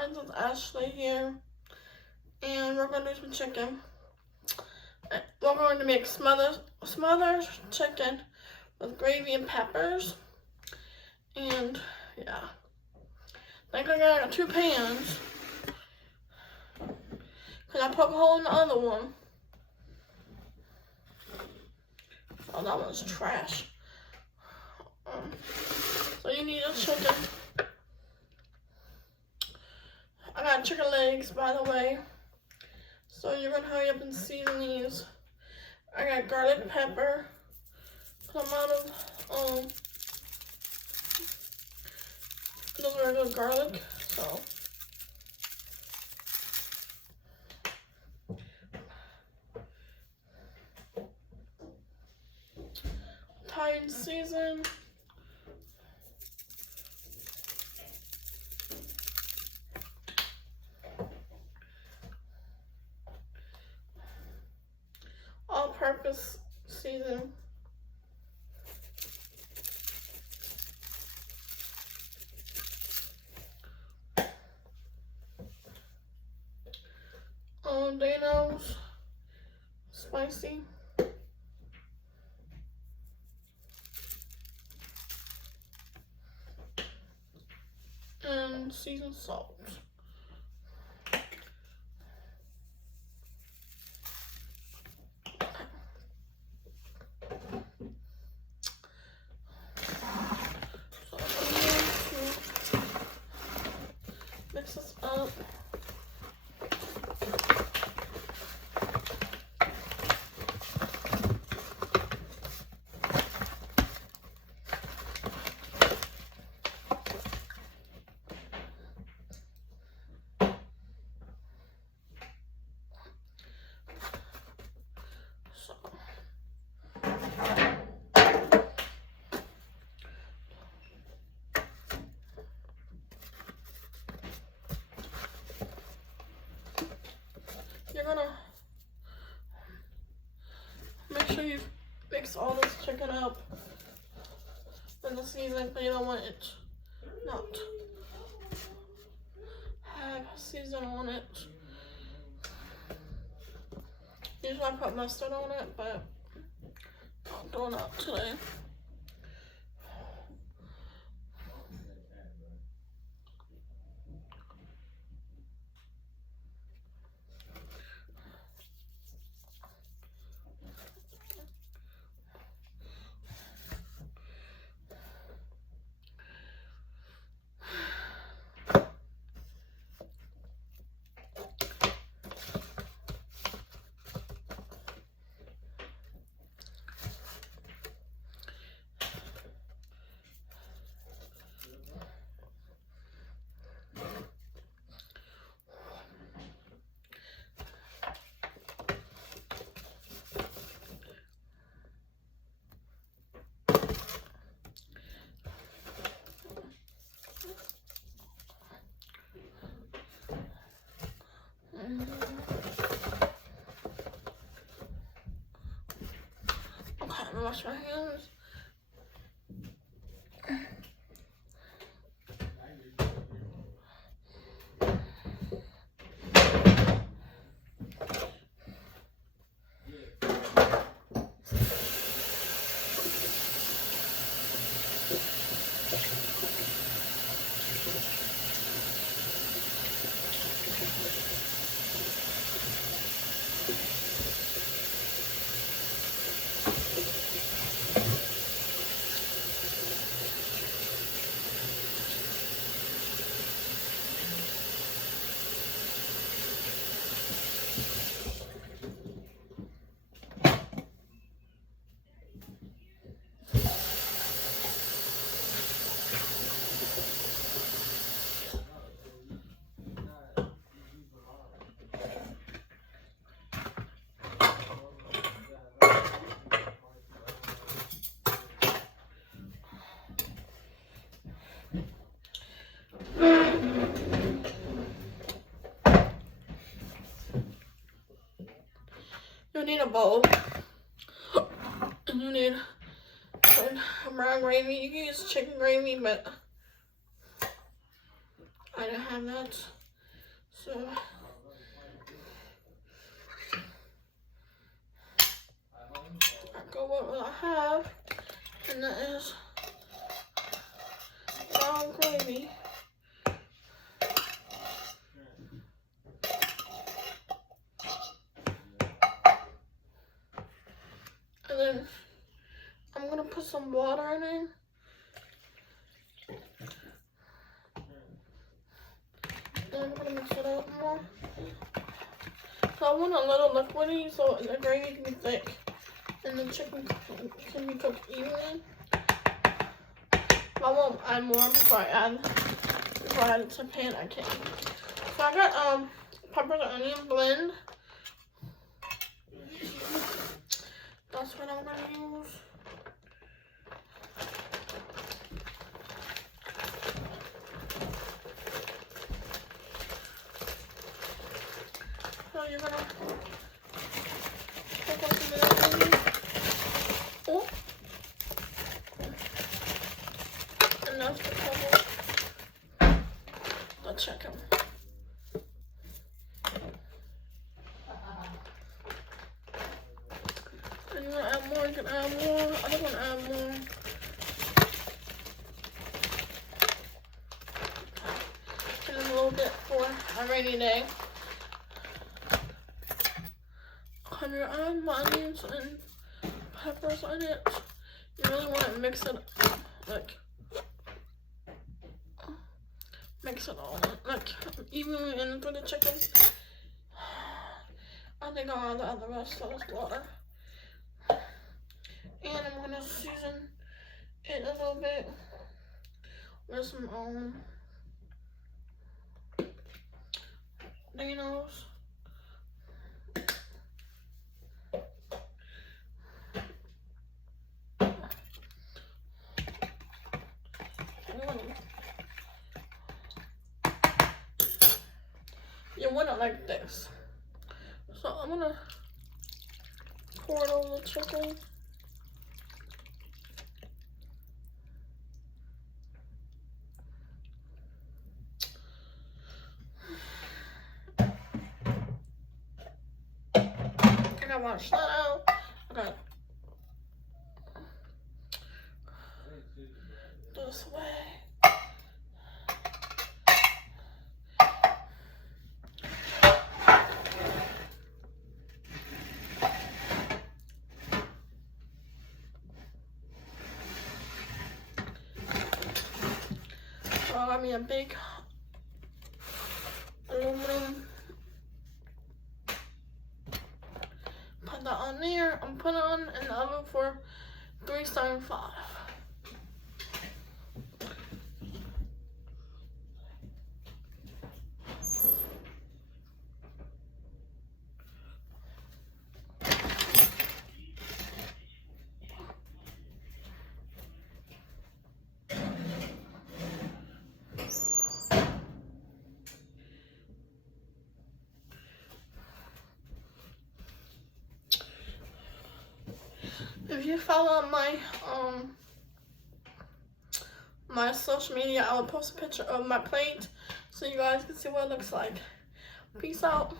Finds with Ashley here, and we're going to do some chicken. We're going to make smothered chicken with gravy and peppers, and yeah. I think I got 2 pans, because I poke a hole in the other one. Oh, that one's trash. So you need a chicken. I got chicken legs, by the way. So you're gonna hurry up and season these. I got garlic pepper. Put them out of those are good garlic. So Thai and season. All-purpose season. Dano's spicy. And seasoned salt. Mix this up. You're gonna make sure you mix all this chicken up in the seasoning, but you don't want it not have season on it. Usually I put mustard on it, but I'm doing that today. Okay, I'm gonna wash my hands. You need a bowl, and you need brown gravy. You can use chicken gravy, but I don't have that. So I go with what I have, and that is brown gravy. And then I'm gonna put some water in it. And I'm gonna mix it up more. So I want a little liquidy so the gravy can be thick and the chicken can be cooked evenly. I won't add more before I add it to pan. I can. So I got peppers and onion blend. That's what I'm gonna use. So you're gonna pick up some of that. Oh. Enough to cover the chicken. And you want to add more, you can add more. I don't want to add more. And a little bit for a rainy day. When you add my onions and peppers in it, you really want to mix it like mix it all like evenly into the chicken. I think I'll add the rest of this water. And I'm gonna season it a little bit with some Dinos. You want it like this. So I'm gonna pour it over the chicken. I gotta wash that out. Okay. This way. So I got me a big aluminum. Put that on there and put it on in the oven for 375. If you follow my my social media, I will post a picture of my plate so you guys can see what it looks like. Peace out.